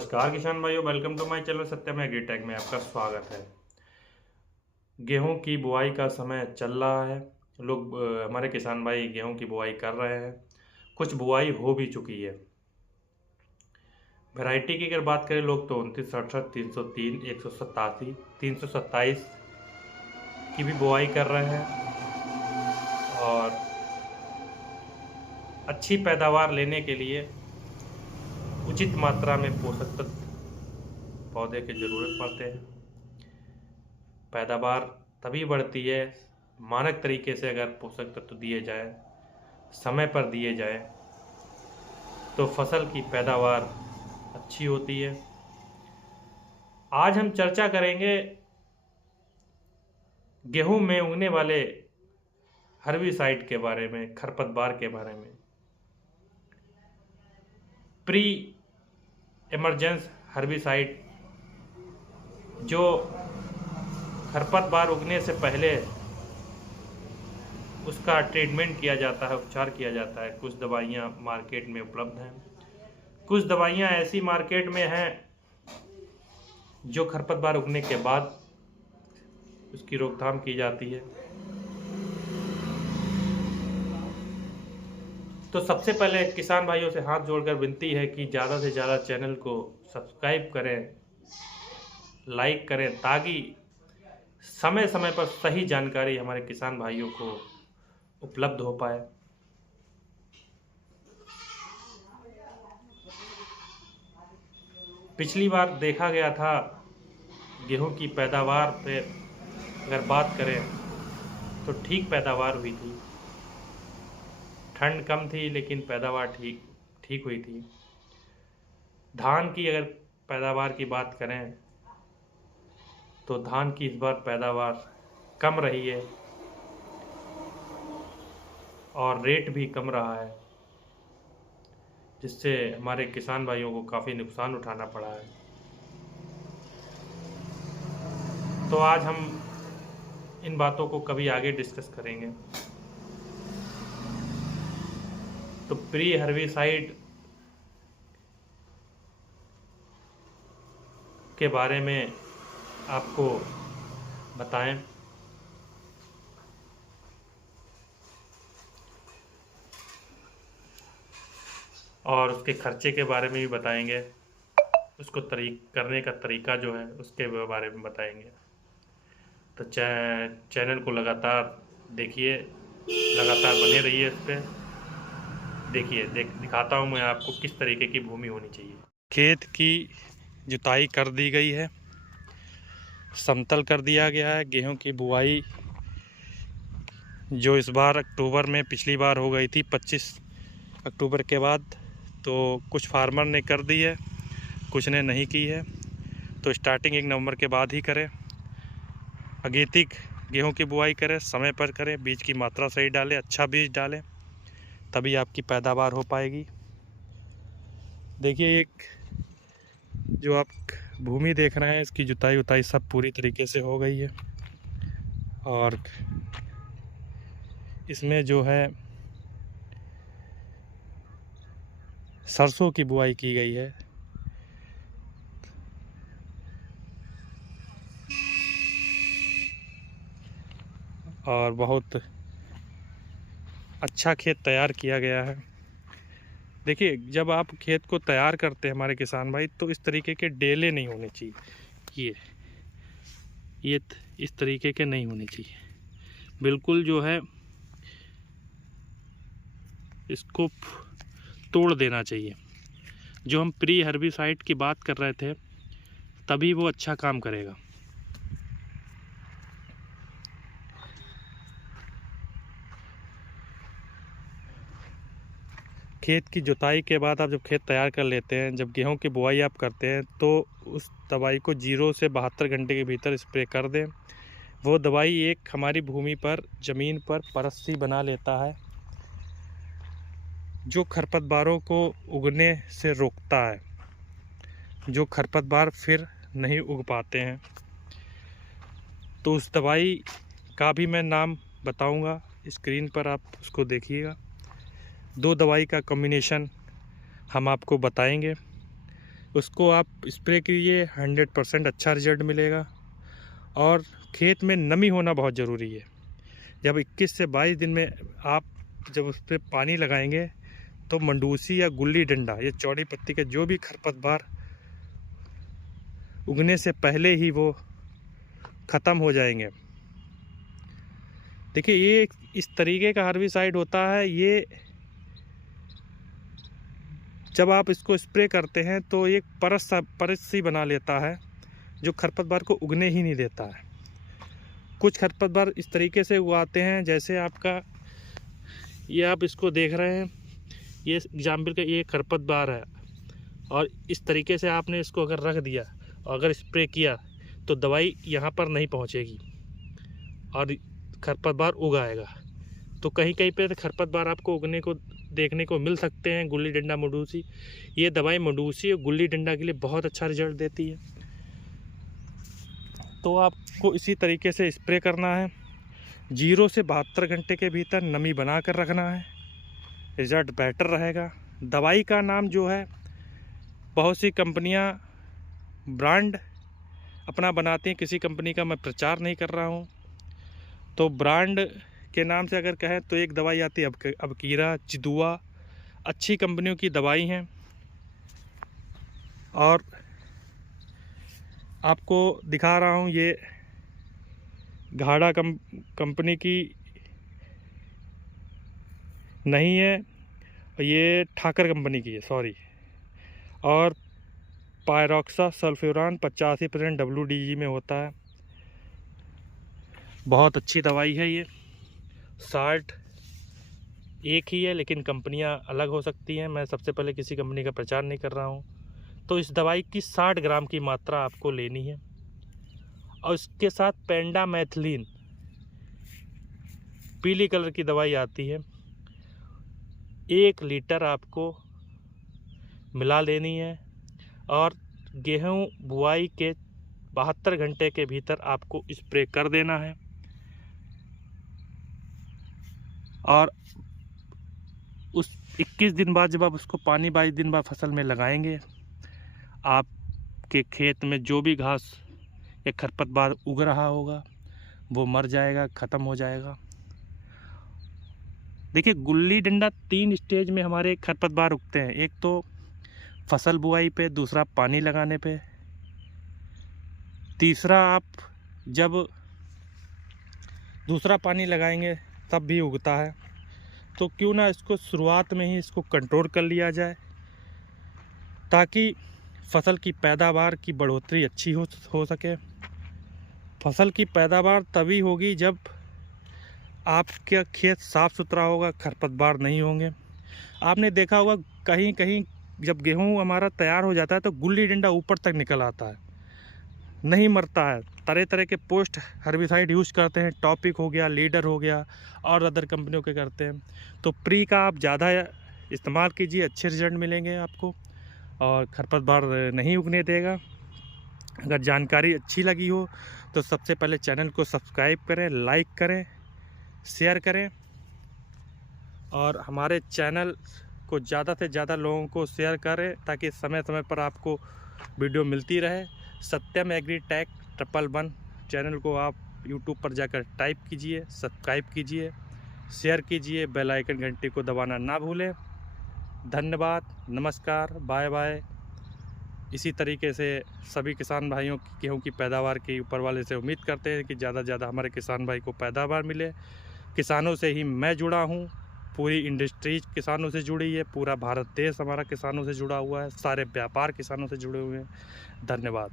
नमस्कार किसान भाइयों, welcome to my channel Satyam Agritech में आपका स्वागत है। गेहूं की बुआई का समय चल रहा है। हमारे किसान भाई गेहूं की बुआई कर रहे हैं। कुछ बुआई हो भी चुकी है। वैरायटी की अगर बात करें लोग तो 2967, 303, 187, 327 की भी बुआई कर रहे हैं। और अच्छी पैदावार लेने के लिए उचित मात्रा में पोषक तत्व पौधे की ज़रूरत पड़ते हैं। पैदावार तभी बढ़ती है मानक तरीके से अगर पोषक तत्व दिए जाए, समय पर दिए जाए तो फसल की पैदावार अच्छी होती है। आज हम चर्चा करेंगे गेहूं में उगने वाले हर्बिसाइड के बारे में, खरपतवार के बारे में। प्री इमर्जेंस हर्बिसाइड जो खरपतवार उगने से पहले उसका ट्रीटमेंट किया जाता है, उपचार किया जाता है। कुछ दवाइयाँ मार्केट में उपलब्ध हैं, कुछ दवाइयाँ ऐसी मार्केट में हैं जो खरपतवार उगने के बाद उसकी रोकथाम की जाती है। तो सबसे पहले किसान भाइयों से हाथ जोड़कर विनती है कि ज़्यादा से ज़्यादा चैनल को सब्सक्राइब करें, लाइक करें, ताकि समय समय पर सही जानकारी हमारे किसान भाइयों को उपलब्ध हो पाए। पिछली बार देखा गया था गेहूं की पैदावार पे अगर बात करें तो ठीक पैदावार हुई थी। ठंड कम थी लेकिन पैदावार ठीक हुई थी। धान की अगर पैदावार की बात करें तो धान की इस बार पैदावार कम रही है और रेट भी कम रहा है, जिससे हमारे किसान भाइयों को काफ़ी नुकसान उठाना पड़ा है। तो आज हम इन बातों को कभी आगे डिस्कस करेंगे। तो प्री हर्बिसाइड के बारे में आपको बताएं। और उसके खर्चे के बारे में भी बताएंगे, उसको करने का तरीका जो है उसके बारे में बताएंगे। तो चैनल को लगातार देखिए, लगातार बने रहिए इस पर। देखिए दिखाता हूँ मैं आपको किस तरीके की भूमि होनी चाहिए। खेत की जुताई कर दी गई है, समतल कर दिया गया है। गेहूं की बुआई जो इस बार अक्टूबर में, पिछली बार हो गई थी 25 अक्टूबर के बाद, तो कुछ फार्मर ने कर दी है, कुछ ने नहीं की है। तो स्टार्टिंग 1 नवंबर के बाद ही करें। अगेतिक गेहूं की बुआई करें, समय पर करें, बीज की मात्रा सही डालें, अच्छा बीज डालें, तभी आपकी पैदावार हो पाएगी। देखिए, एक जो आप भूमि देख रहे हैं इसकी जुताई उताई सब पूरी तरीके से हो गई है। और इसमें जो है सरसों की बुआई की गई है। और बहुत अच्छा खेत तैयार किया गया है। देखिए, जब आप खेत को तैयार करते हैं हमारे किसान भाई, तो इस तरीके के डेले नहीं होने चाहिए। ये इस तरीके के नहीं होने चाहिए, बिल्कुल जो है इसको तोड़ देना चाहिए। जो हम प्री हर्बिसाइड की बात कर रहे थे, तभी वो अच्छा काम करेगा। खेत की जुताई के बाद आप जब खेत तैयार कर लेते हैं, जब गेहूं की बुआई आप करते हैं, तो उस दवाई को 0 से 72 घंटे के भीतर स्प्रे कर दें। वो दवाई एक हमारी भूमि पर, ज़मीन पर परत सी बना लेता है, जो खरपतवारों को उगने से रोकता है, जो खरपतवार फिर नहीं उग पाते हैं। तो उस दवाई का भी मैं नाम बताऊंगा, स्क्रीन पर आप उसको देखिएगा। 2 दवाई का कॉम्बिनेशन हम आपको बताएंगे। उसको आप स्प्रे कीजिए, 100% अच्छा रिजल्ट मिलेगा। और खेत में नमी होना बहुत ज़रूरी है। जब 21 से 22 दिन में आप जब उस पर पानी लगाएंगे तो मंडूसी या गुल्ली डंडा, ये चौड़ी पत्ती के जो भी खरपतवार उगने से पहले ही वो ख़त्म हो जाएंगे। देखिए, ये इस तरीके का हर्बिसाइड होता है। ये जब आप इसको स्प्रे करते हैं तो एक परत सी बना लेता है जो खरपतवार को उगने ही नहीं देता है। कुछ खरपतवार इस तरीके से उगाते हैं, जैसे आपका ये आप इसको देख रहे हैं, ये एग्जाम्पल का ये खरपतवार है, और इस तरीके से आपने इसको अगर रख दिया और अगर स्प्रे किया तो दवाई यहाँ पर नहीं पहुँचेगी और खरपतवार उगाएगा। तो कहीं कहीं पे खरपतवार आपको उगने को देखने को मिल सकते हैं, गुल्ली डंडा मंडूसी। ये दवाई मंडूसी और गुल्ली डंडा के लिए बहुत अच्छा रिजल्ट देती है। तो आपको इसी तरीके से स्प्रे करना है। 0 से 72 घंटे के भीतर नमी बना कर रखना है, रिजल्ट बेटर रहेगा। दवाई का नाम जो है, बहुत सी कंपनियां ब्रांड अपना बनाती हैं, किसी कंपनी का मैं प्रचार नहीं कर रहा हूं। तो ब्रांड के नाम से अगर कहें तो एक दवाई आती है अबकीरा, चिदुआ, अच्छी कंपनियों की दवाई हैं। और आपको दिखा रहा हूँ, ये घाड़ा कंपनी की नहीं है, ये ठाकर कंपनी की है, सॉरी। और पायरोक्सा सल्फ्यूरान 85% WDG में होता है। बहुत अच्छी दवाई है ये। साल्ट एक ही है लेकिन कंपनियां अलग हो सकती हैं। मैं सबसे पहले किसी कंपनी का प्रचार नहीं कर रहा हूं। तो इस दवाई की 60 ग्राम की मात्रा आपको लेनी है, और इसके साथ पेंडामेथिलीन पीली कलर की दवाई आती है, 1 लीटर आपको मिला लेनी है। और गेहूं बुआई के 72 घंटे के भीतर आपको स्प्रे कर देना है। और उस 21 दिन बाद जब आप उसको पानी 22 दिन बाद फसल में लगाएंगे, आपके खेत में जो भी घास या खरपतवार उग रहा होगा वो मर जाएगा, ख़त्म हो जाएगा। देखिए, गुल्ली डंडा 3 स्टेज में हमारे खरपतवार उगते हैं। एक तो फसल बुआई पे, दूसरा पानी लगाने पे, तीसरा आप जब दूसरा पानी लगाएंगे तब भी उगता है। तो क्यों ना इसको शुरुआत में ही इसको कंट्रोल कर लिया जाए, ताकि फसल की पैदावार की बढ़ोतरी अच्छी हो सके। फसल की पैदावार तभी होगी जब आपका खेत साफ़ सुथरा होगा, खरपतवार नहीं होंगे। आपने देखा होगा कहीं कहीं जब गेहूं हमारा तैयार हो जाता है तो गुल्ली डंडा ऊपर तक निकल आता है, नहीं मरता है। तरह तरह के पोस्ट हर्बिसाइड यूज़ करते हैं, टॉपिक हो गया, लीडर हो गया, और अदर कंपनियों के करते हैं। तो प्री का आप ज़्यादा इस्तेमाल कीजिए, अच्छे रिजल्ट मिलेंगे आपको और खरपतवार नहीं उगने देगा। अगर जानकारी अच्छी लगी हो तो सबसे पहले चैनल को सब्सक्राइब करें, लाइक करें, शेयर करें, और हमारे चैनल को ज़्यादा से ज़्यादा लोगों को शेयर करें ताकि समय समय पर आपको वीडियो मिलती रहे। सत्यम एग्रीटेक 111 चैनल को आप यूट्यूब पर जाकर टाइप कीजिए, सब्सक्राइब कीजिए, शेयर कीजिए, बेल आइकन घंटी को दबाना ना भूलें। धन्यवाद, नमस्कार, बाय बाय। इसी तरीके से सभी किसान भाइयों की गेहूँ की पैदावार की ऊपर वाले से उम्मीद करते हैं कि ज़्यादा से ज़्यादा हमारे किसान भाई को पैदावार मिले। किसानों से ही मैं जुड़ा हूँ, पूरी इंडस्ट्रीज किसानों से जुड़ी है, पूरा भारत देश हमारा किसानों से जुड़ा हुआ है, सारे व्यापार किसानों से जुड़े हुए हैं। धन्यवाद।